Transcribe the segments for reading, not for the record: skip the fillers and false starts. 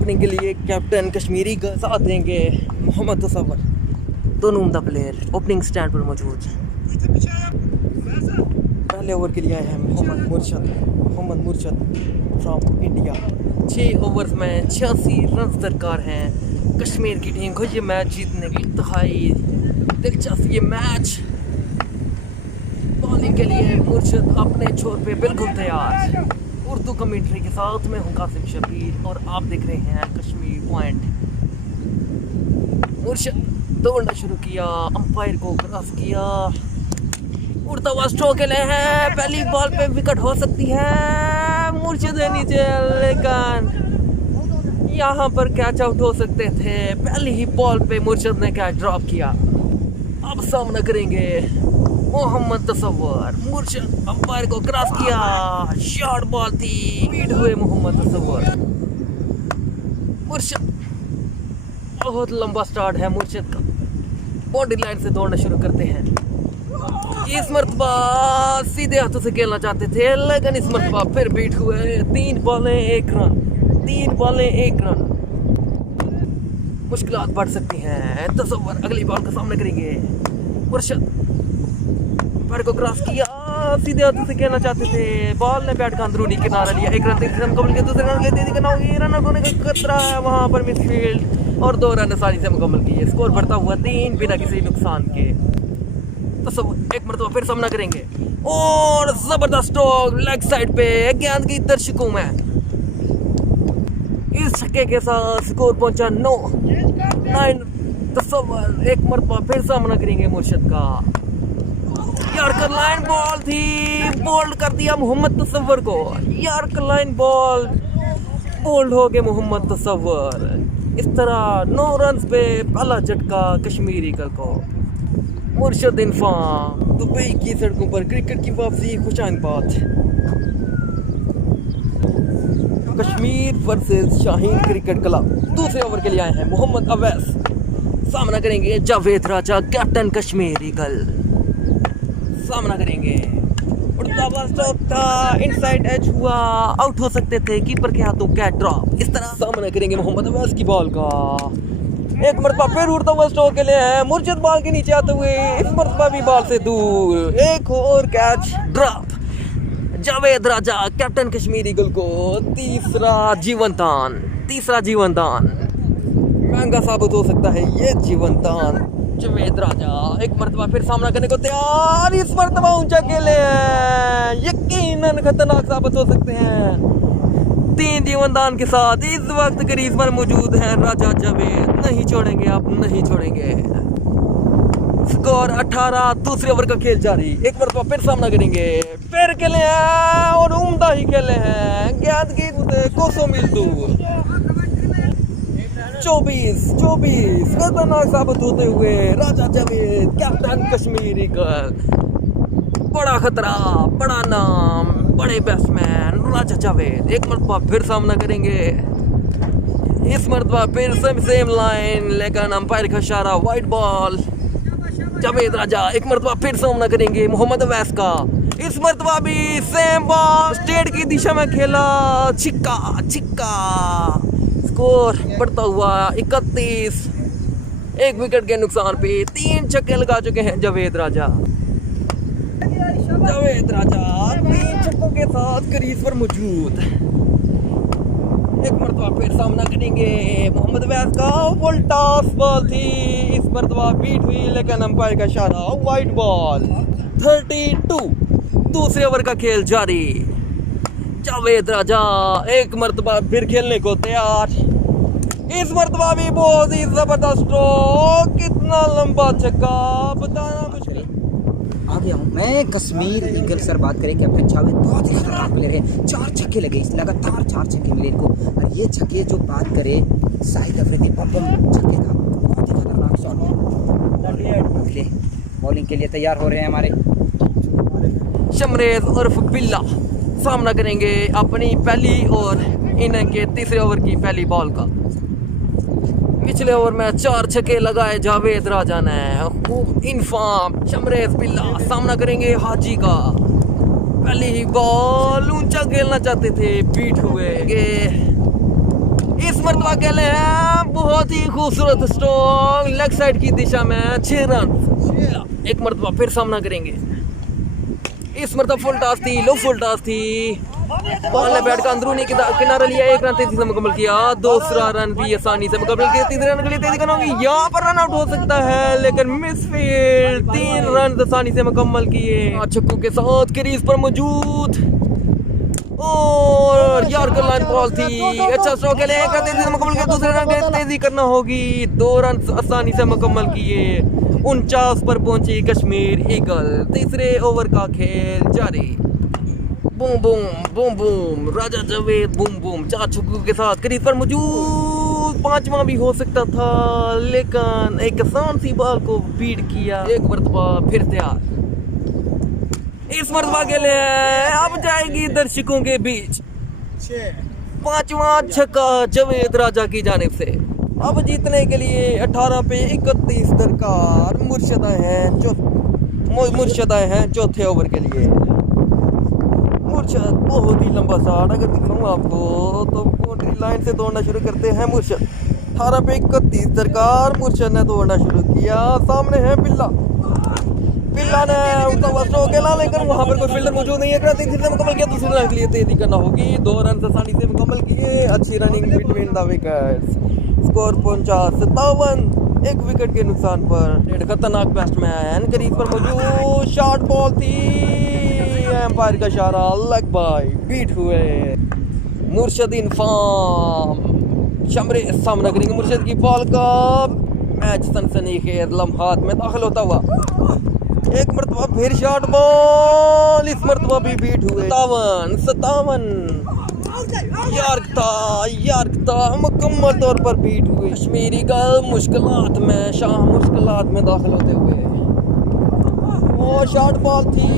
Opening के लिए captain Kashmiri का साथ देंगे मोहम्मद तसव्वुर। दोनों उम्दा प्लेयर ओपनिंग स्टैंड पर मौजूद। पहले ओवर के लिए आए हैं मोहम्मद मुर्शद फ्रॉम इंडिया। 6 ओवर्स में 86 रन दरकार हैं कश्मीर की टीम को ये मैच जीतने की। इंतहाई दिलचस्प ये मैच। बॉलिंग के लिए मुर्शद अपने छोर पे बिल्कुल तैयार। उर्दू कमेंट्री के साथ मैं हूँ कासिम शबीर और आप देख रहे हैं कश्मीर पॉइंट। मुर्शद दौड़ना शुरू किया, अंपायर को क्रॉस किया, उड़ता हुआ स्ट्रोक के लिए है। पहली बॉल पे विकेट हो सकती है। मुर्शद है नीचे, लेकिन यहाँ पर कैच आउट हो सकते थे। पहली ही बॉल पे मुर्शद ने कैच ड्रॉप किया। अब सामना करेंगे मोहम्मद तसव्वुर। मुर्शद अंपायर को क्रॉस किया, शॉर्ट बॉल थी, बीट हुए मोहम्मद तसव्वुर। मुर्शद बहुत लंबा स्टार्ट है मुर्शद का। बाउंड्री लाइन से दौड़ना शुरू करते हैं। इस मरतबा सीधे हाथों से खेलना चाहते थे, लेकिन इस मरतबा फिर बीट हुए। 3 बॉलें 1 रन। मुश्किलात बढ़ सकती हैं। तसव्वुर अगली बॉल का सामना करेंगे। मुर्शद पैर को क्रॉस किया, सीधे हाथों से खेलना चाहते थे। बॉल ने बैट का अंदरूनी किनारा लिया। 1 रन 3 रन मुकम्मल किया। दूसरे रन लेते रन होने का खतरा है वहाँ पर मिडफील्ड, और 2 रन आसानी से मुकम्मल किए। स्कोर बढ़ता हुआ 3 बिना किसी नुकसान के। तसव्वुर एक मरतबा फिर सामना करेंगे और जबरदस्त स्ट्रोक लेग साइड पे गेंद की दर्शकों में। इस छक्के के साथ स्कोर पहुंचा 9। तसव्वुर एक मरतबा फिर सामना करेंगे मुर्शद का। यार्कर लाइन बॉल थी, बोल्ड कर दिया मोहम्मद तसव्वुर को। यार्कर लाइन बॉल, बोल्ड हो गए मोहम्मद तसव्वुर। इस तरह 9 रन पे पहला झटका कश्मीरी कल को। मुर्शद इन्फाम दुबई की सड़कों पर क्रिकेट की वापसी खुशाइन बात। Kashmir versus Shaheen cricket club. दूसरे ओवर के लिए आए हैं मोहम्मद अवैस। सामना करेंगे जावेद राजा कैप्टन कश्मीरी कल। सामना करेंगे। उड़ता हुआ स्ट्रोक था, इनसाइड एज हुआ, आउट हो सकते थे। कीपर के हाथों कैच ड्रॉप। इस तरह सामना करेंगे मोहम्मद अवैस की बॉल का। एक मरतबा फिर उड़ता हुआ स्ट्रोक के लिए है। मुर्शद बॉल के नीचे आते हुए इस मरतबा भी बॉल से दूर। एक और कैच ड्रॉप। जावेद राजा कैप्टन कश्मीरी गुल को तीसरा जीवन दान। महंगा साबित हो सकता है ये जीवन दान। जावेद राजा एक मरतबा फिर सामना करने को तैयार। इस मरतबा ऊंचा खेले हैं, यकीनन खतरनाक साबित हो सकते हैं। 3 जीवन दान के साथ इस वक्त क्रीज पर मौजूद हैं राजा जावेद। नहीं छोड़ेंगे, आप नहीं छोड़ेंगे। स्कोर 18। दूसरे ओवर का खेल जारी। एक मरतबा फिर सामना करेंगे। फिर खेले हैं और उम्दा ही खेले हैं। गेंद की कोसों मील दूर। 24 खतरनाक साबित होते हुए राजा जावेद कैप्टन कश्मीरी का। बड़ा खतरा, बड़ा नाम, बड़े बैट्समैन राजा जावेद। एक मरतबा फिर सामना करेंगे। इस मरतबा फिर सेम लाइन, लेकिन अंपायर का इशारा, वाइट बॉल। जावेद राजा एक मरतबा फिर सामना करेंगे मोहम्मद अवैस का। इस मरतबा भी सेम बॉल, स्टेट की दिशा में खेला, छिक्का। स्कोर बढ़ता हुआ 31। 1 विकेट के नुकसान पे 3 छक्के लगा चुके हैं जावेद राजा। 3 छक्कों के साथ क्रीज पर मौजूद। एक मरतबा फिर सामना करेंगे मोहम्मद अवैस का। फुल टॉस बॉल थी, इस मरतबा बीट हुई, लेकिन अंपायर का इशारा, वाइट बॉल। 32। दूसरे ओवर का खेल जारी। जावेद राजा एक मरतबा फिर खेलने को तैयार। इस मरतबा भी बहुत ही जबरदस्त स्ट्रोक। कितना लंबा छक्का, बताना मुश्किल। आ गया हूँ मैं। कश्मीर ईगल सर बात करें कैप्टन जावेद बहुत ही खतरनाक प्लेयर है। 4 छक्के लगे, लगातार 4 छक्के मिले इनको। और ये छक्के जो बात करें शाहिद अफरीदी बम छक्के था, बहुत ही खतरनाक शॉट। बॉलिंग के लिए तैयार हो रहे हैं हमारे शमरेज उर्फ बिल्ला। सामना करेंगे अपनी पहली और इनके तीसरे ओवर की पहली बॉल का। पिछले ओवर में 4 छक्के लगाए जावेद राजा ने। खूब इन्फॉर्म शमरेज बिल्ला सामना करेंगे हाजी का। पहली ही बॉल ऊंचा खेलना चाहते थे, बीट हुए। इस मरतबा खेले हैं बहुत ही खूबसूरत स्ट्रॉन्ग लेग साइड की दिशा में 6 रन। एक मरतबा फिर सामना करेंगे। इस मरतबा फुल टॉस थी, लो फुल टॉस थी, बॉल ने बैट का अंदरूनी किनारा लिया, 1 रन तेजी से मुकम्मल किया। दूसरा रन भी आसानी से मुकम्मल किया। तीसरे रन के लिए तेजी करना होगी, यहाँ पर रन आउट हो सकता है लेकिन मिसफील्ड। 3 रन आसानी से मुकम्मल किए छक्कों के साथ क्रीज पर मौजूद। और यॉर्कर लाइन बॉल थी, अच्छा स्ट्रोक के लिए 1 रन तेजी से मुकम्मल किया। दूसरे रन के लिए तेजी करना होगी, 2 रन आसानी से मुकम्मल किए। 49 पर पहुंची कश्मीर ईगल। तीसरे ओवर का खेल जारी। बूम बूम बूम बूम, राजा जावेद बूम बूम 4 छक्कों के साथ क्रीज पर मौजूद। 5वां भी हो सकता था लेकिन एक आसान सी बॉल को बीट किया। एक मरतबा फिर तैयार। इस मरतबा के लिए अब जाएगी दर्शकों के बीच 5वां छक्का जावेद राजा की जानिब से। अब जीतने के लिए 18 पे 31 दरकार। मुर्शद आए हैं चौथे ओवर के लिए। मुर्शद बहुत ही लंबा शॉट, अगर दिखाऊं आपको तो बाउंड्री लाइन से दौड़ना शुरू करते हैं मुर्शद। 18 पे 31 दरकार। मुर्शद ने दौड़ना शुरू किया। सामने है बिल्ला ने उड़ता हुआ स्ट्रोक खेला लेकिन वहां पर कोई फील्डर मौजूद नहीं है। तेजी से मुकम्मल किया। दूसरे रन के लिए तेजी करना होगी। 2 रन आसानी से मुकम्मल किए। अच्छी running between the wickets. Score पहुंचा 57, 1 विकेट के नुकसान पर। खतरनाक बैट्समैन क्रीज पर मौजूद। शॉर्ट बॉल थी, एम्पायर का इशारा, लेग बाय, बीट हुए। मुर्शद इन फॉर्म। शमरे सामना करेंगे मुर्शद की बॉल का। मैच सनसनीखेज लम्हात में दाखिल होता हुआ। एक मरतबा फिर शॉर्ट बॉल, इस मरतबा भी बीट हुए। 57 यार्क था मुकम्मल तौर पर बीट हुए। कश्मीरी का मुश्किलात में दाखिल होते हुए। वो शॉर्ट बॉल थी,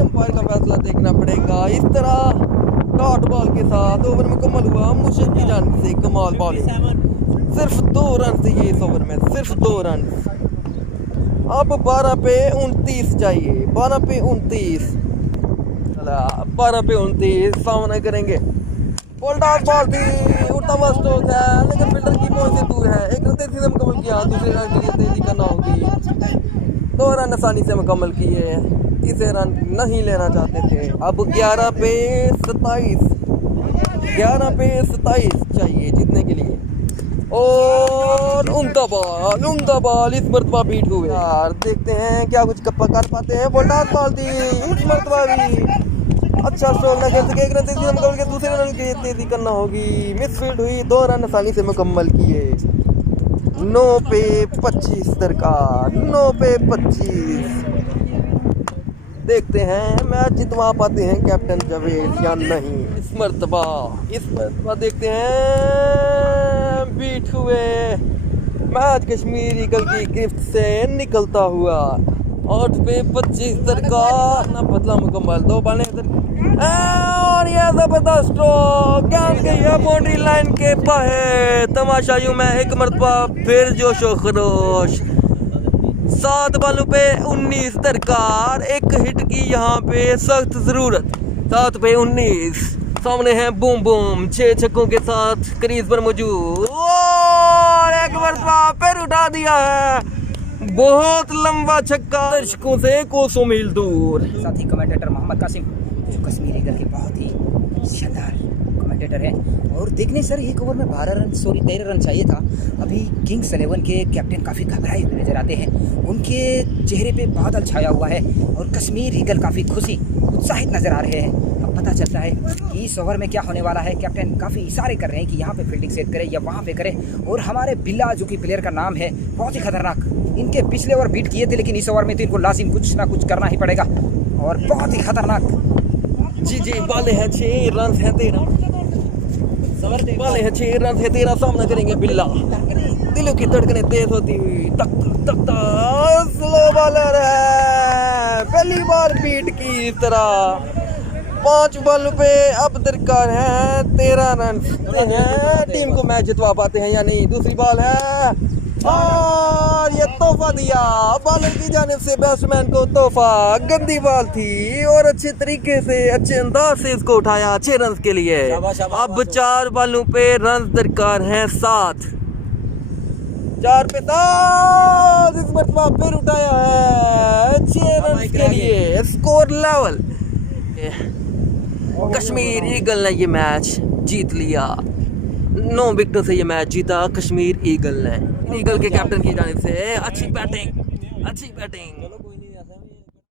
अंपायर का फैसला देखना पड़ेगा। इस तरह डॉट बॉल के साथ ओवर मुकम्मल हुआ। मुर्शद की जानिब से कमाल बॉलिंग। सिर्फ 2 रन चाहिए इस ओवर में, सिर्फ 2 रन। अब 12 पे 29 चाहिए। 12 पे 29 सामना करेंगे। बॉल थी, उड़ता हुआ स्ट्रोक है लेकिन फील्डर की पहुंच से दूर है। 1 रन तेजी से मुकम्मल किया। दूसरे रन के लिए तेजी करना होगी। 2 रन आसानी से मुकम्मल किए। तीसरे रन नहीं लेना चाहते थे। अब 11 पे 27 चाहिए जीतने के लिए। और उम्दा बॉल इस मरतबा बीट हुए। यार देखते हैं क्या कुछ कर पाते हैं। बोल्डास बॉल थी, इस मरतबा भी अच्छा स्ट्रोक न खेल सके। 1 रन तेजी से मुकम्मल किया। दूसरे रन की तेजी करना होगी। मिसफील्ड हुई। 2 रन आसानी से मुकम्मल किए। 9 पे 25 दरकार। 9 पे 25। देखते हैं मैच जितवा पाते हैं कैप्टन जावेद या नहीं। इस मरतबा देखते हैं बीट हुए। मैच कश्मीर ईगल की गिरफ्त से निकलता हुआ। 8 पे 25 दरकार। ना बदला मुकम्मल। 2 बने और ये जबरदस्त स्ट्रोक गेंद गई है बाउंड्री लाइन के बाहर। तमाशा यूं में एक मरतबा फिर जोशो खरोश। 7 बॉलों पे 19 दरकार। 1 हिट की यहाँ पे सख्त जरूरत। 7 पे 19 सामने है बूम बूम 6 छक्कों के साथ क्रीज पर मौजूद। और एक मरतबा फिर उठा दिया है। बहुत लंबा छक्का, दर्शकों से कोसों मील दूर। साथ ही कमेंटेटर मोहम्मद कासिम जो कश्मीर ईगल के बहुत ही शानदार कमेंटेटर है। और देखने सर 1 ओवर में 13 रन चाहिए था। अभी किंग्स 11 के कैप्टन काफ़ी घबराए हुए नजर आते हैं। उनके चेहरे पे बादल छाया हुआ है और कश्मीर ईगल काफ़ी खुशी उत्साहित नजर आ रहे हैं। अब पता चलता है कि इस ओवर में क्या होने वाला है। कैप्टन काफ़ी इशारे कर रहे हैं कि यहाँ पे फील्डिंग सेट करे या वहाँ पे करे। और हमारे बिल्ला जो कि प्लेयर का नाम है बहुत ही खतरनाक, इनके पिछले ओवर बीट किए थे लेकिन इस ओवर में तो इनको लाजिम कुछ ना कुछ करना ही पड़ेगा। और बहुत ही खतरनाक जी बाले हैं 6 रन है 13 सामना करेंगे बिल्ला। दिलों की धड़कनें तेज होती हुई तक स्लो बॉलर है। पहली बार बीट की इस तरह। 5 बॉल पे अब दरकार है 13 रन। टीम को मैच जितवा पाते हैं या नहीं। दूसरी बॉल है और ये तोहफा दिया बॉलर की जानिब से बैट्समैन को तोहफा। गंदी बॉल थी और अच्छे तरीके से अच्छे अंदाज से इसको उठाया 6 रन के लिए। अब 4 बॉलों पे रन दरकार हैं 7। 4 पे 7 इस मरतबा फिर उठाया है 6 रन के लिए। स्कोर लेवल कश्मीर ईगल ने ये मैच जीत लिया। 9 विकेटों से ये मैच जीता कश्मीर ईगल ने। ईगल के कैप्टन की जानिब से अच्छी बैटिंग